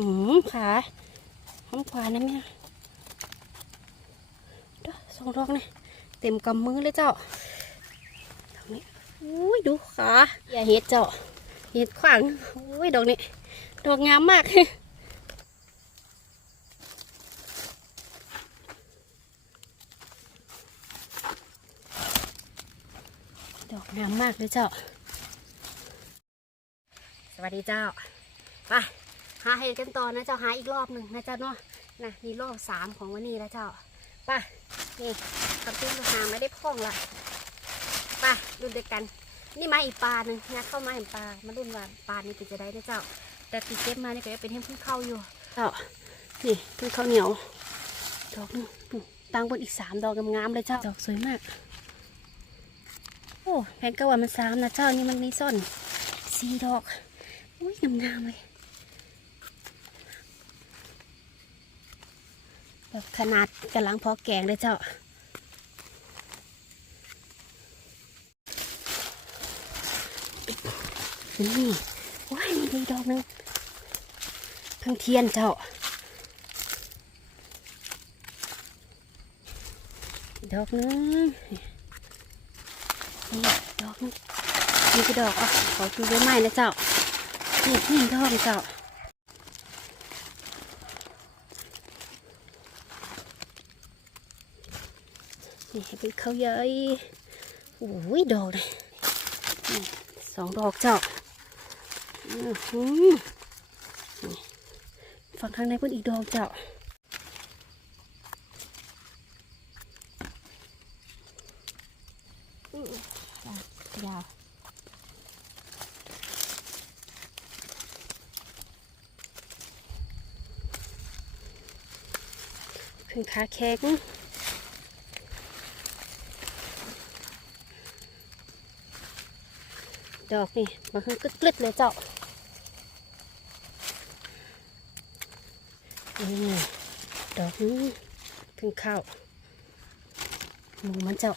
หืมขาข้างขวานะแม่เด้อสองดอกนี่เต็มกำมือเลยเจ้าดอกนี้อุ้ยดูขาอย่าเห็ดเจ้าเห็ดขวางอุ้ยดอกนี้ ดอกงามมากดอกงามมากเลยเจ้า สวัสดีเจ้า ไป หาเห็ดกันต่อนะเจ้าหาอีกรอบหนึ่งนะเจ้าเนาะนะนี่รอบสามของวันนี้แล้วเจ้าไปนี่กับตุ้งหาไม่ได้พ่องละไปรุ่นเดียวกัน นี่มาอีกปลาหนึ่งนะเข้ามาเห็นปลามารุ่นว่าปลานี่เป็นจะได้นะเจ้า แต่ตีเก็บมานี่ก็ยังเป็นเห็นเพิ่งเข้าอยู่เจ้านี่เพิ่งเข้าเหนียวดอกหนึงนี่ตั้งบนอีกสามดอกงามๆเลยเจ้าดอกสวยมากโอ้แพนก็ว่ามันสามนะเจ้านี่มันมีส้นสี่ดอกอุ้ยงามๆเลย แบบขนาดกำลังพอแกงเลยเจ้านี่ว้ายนี่ดอกหนึงเพิ่งเทียนเจ้า ดอกหนึงนี่ดอกหนึงนี่คือดอกอะขอดูด้วยไม้นะเจ้านี่นี่ดอกเจ้า นี่เป็นข้าวใหญ่โอ้ยดอกเลยสองดอกเจ้าฝั่งข้างในเพิ่นอีกดอกเจ้าะยาวเพิ่งขาแข็ง ดอกนี่มันคือกลึดๆเลยเจ้านี่ดอกนี้เพิ่งข้าวหมูมันเจ้า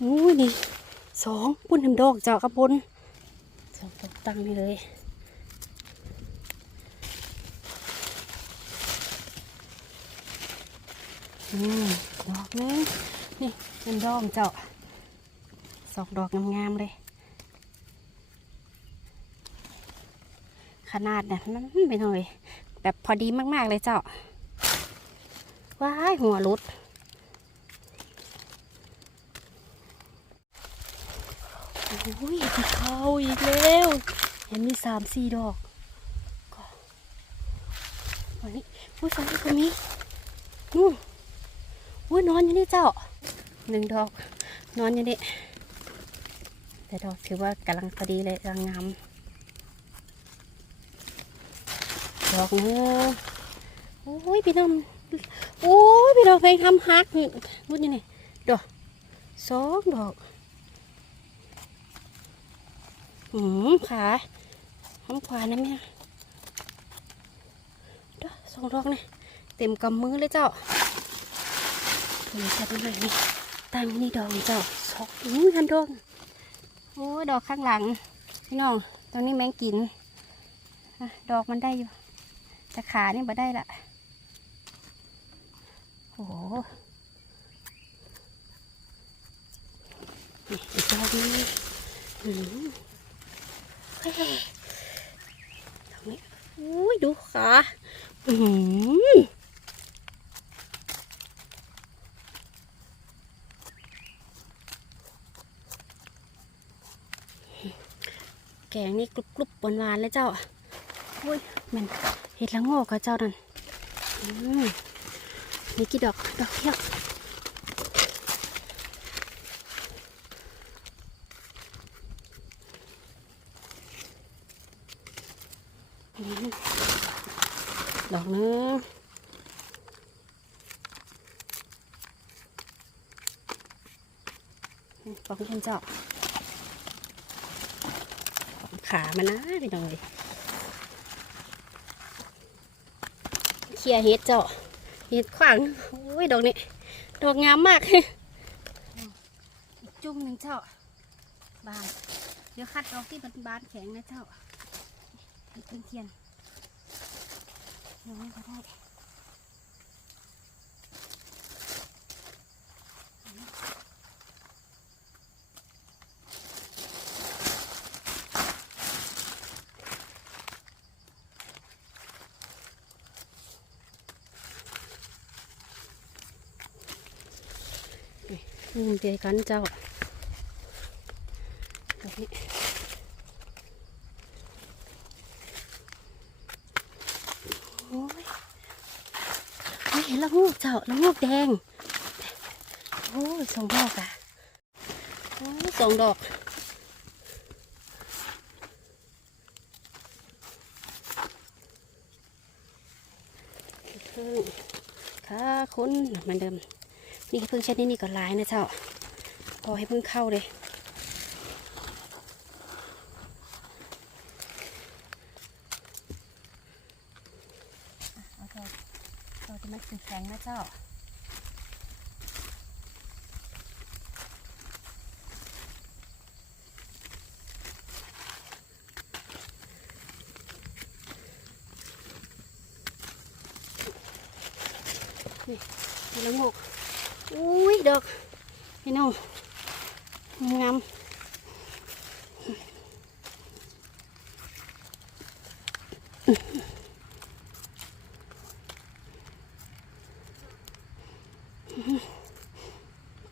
อู้นี่สองปุ่นทำดอกเจ้าครับปุ่นสองดอกตั้งนี่เลยอืมดอกนึงนี่เป็นดอกเจ้า สองดอกงามๆเลย ขนาดเนี่ยมันไปหน่อย แบบพอดีมากๆเลยเจ้า ว้ายหัวรุดโอ้ยเขาอีกแล้วเห็นมีสามสี่ดอกก็วันนี้ผู้ชายก็มีนู่นอุ้ยนอนอยู่นี่เจ้าหนึ่งดอก นอนอยู่นี่ แต่ดอกถือว่ากำลังพอดีเลยกำลังงามดอกเนื้อโอ้ยพี่น้องโอ้ยพี่น้องเพลงทำฮักนี่พูดยังไงดอกสองดอกหืมขาข้างขวานะแม่ดอกสองดอกนี่เต็มกำมือเลยเจ้านี่จะเป็นไงนี่ตั้งนี่ดอกเจ้าสองอื้อทันดอก โอ้ดอกข้างหลัง พี่น้องตรงนี้แมงกิน ดอกมันได้อยู่ แต่ขานี่มาได้ละโอ้โหนี่อีกดอกนี้อืมเฮ้ยดอกนี้อุ้ยดูขาอือหือแกง นี่กรุบกรุบหวานหวานเลยเจ้าอุ้ยมันเห็ดละงกกับเจ้านั่นมนี่กี่ดอกดอกเที่ยอืมดอกนึงปอกคุณเจ้า ขามันนะพี่น้องเลยเคลียเห็ดเจ้าเห็ดขวางโอ้ยดอกนี้ดอกงามมากอีกจุ่มหนึ่งเจ้าบานเดี๋ยวคัดดอกที่มันบานแข็งนะเจ้าเห็ดพึ่งเทียนยังไม่ได้ อืมเดียกันเจ้าแบบนี้โอ้ยไม่เห็นละงูกเจ้าละงูกแดง โอ้ยสองดอกอะโอ้ยสองดอกพึ่งค่ะคุณเหมือนเดิม นี่พึ่งชนิดนี้ก็หลายนะเจ้าพอให้พึ่งเข้าเลยเอาเถอะเราจะไม่สีแข็งนะเจ้านี่นี่ละงก อุ้ยดอกพี่น้องงาม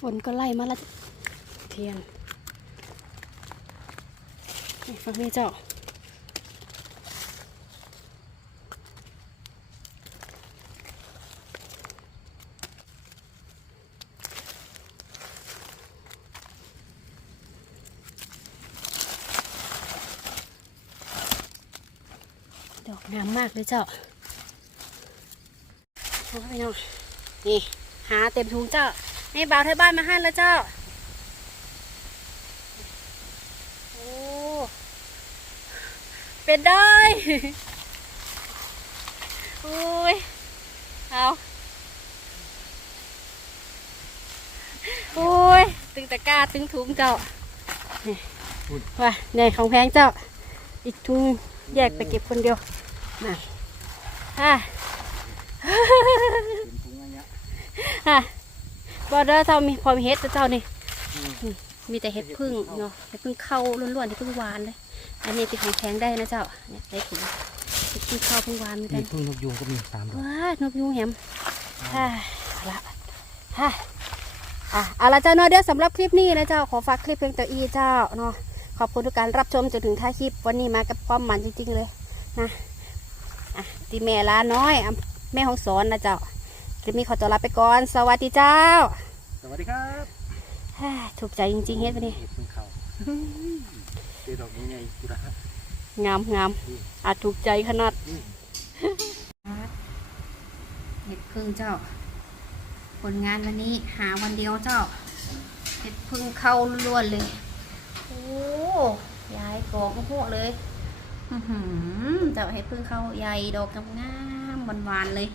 ฝนก็ไล่มาละเทียนฟังนี่เจ้า อกงามมากเลยเจ้าโอ้ยน้องนี่ หาเต็มถุงเจ้านี่บ่าวไทยบ้านมาให้แล้วเจ้า โอ้ เป็นได้ โอ้ย เอาโอ้ย ตึงตะกร้าตึงถุงเจ้านี่ว่าเนี่ยของแพงเจ้า อีกถุงแยกไปเก็บคนเดียว น่ะฮ่าเป็นถุงอันเนี้ยฮ่าบอเดอร์เจ้ามีพอมีเห็ดเจ้านี่อืมมีแต่เห็ดพึ่งเนาะเห็ดพึ่งเข้าล้วนๆเห็ดพึ่งหวานเลย อันนี้ติดของแข็งได้นะเจ้าเนี่ยได้ถุงเห็ดพึ่งเข้าพึ่งหวานเหมือนกัมีนพึ่งนกยูงก็มีสามดอกว้านกยุงแหมฮ่าเอาละฮ่าอะเอาละเจ้าเนาะเดี๋ยวสำหรับคลิปนี้นะเจ้าขอฝากคลิปเพียงแต่อีเจ้าเนาะขอบคุณทุกการรับชมจนถึงท้ายคลิปวันนี้มากับความมันจริงๆเลยนะ อะตีแม่ลาน้อยอะแม่ของสอนนะเจ้าคลิปนี้ขอตัวลาไปก่อน สวัสดีเจ้า สวัสดีครับฮ่าถูกใจจริงๆเฮ็ดวันนี้เห็ดพึ่งเขาเจอดอกนี้ไงกูรักงามงามอาจถูกใจขนาดอืมเห็ดพึ่งเจ้า ผลงานวันนี้หาวันเดียวเจ้า เห็ดพึ่งเข้าล้วนๆเลย โอ้ยายกอกมาหัวเลย อื้อหือเจ้าเห็ดพึ่งเข้าใหญ่ดอกงามๆหวานๆเลย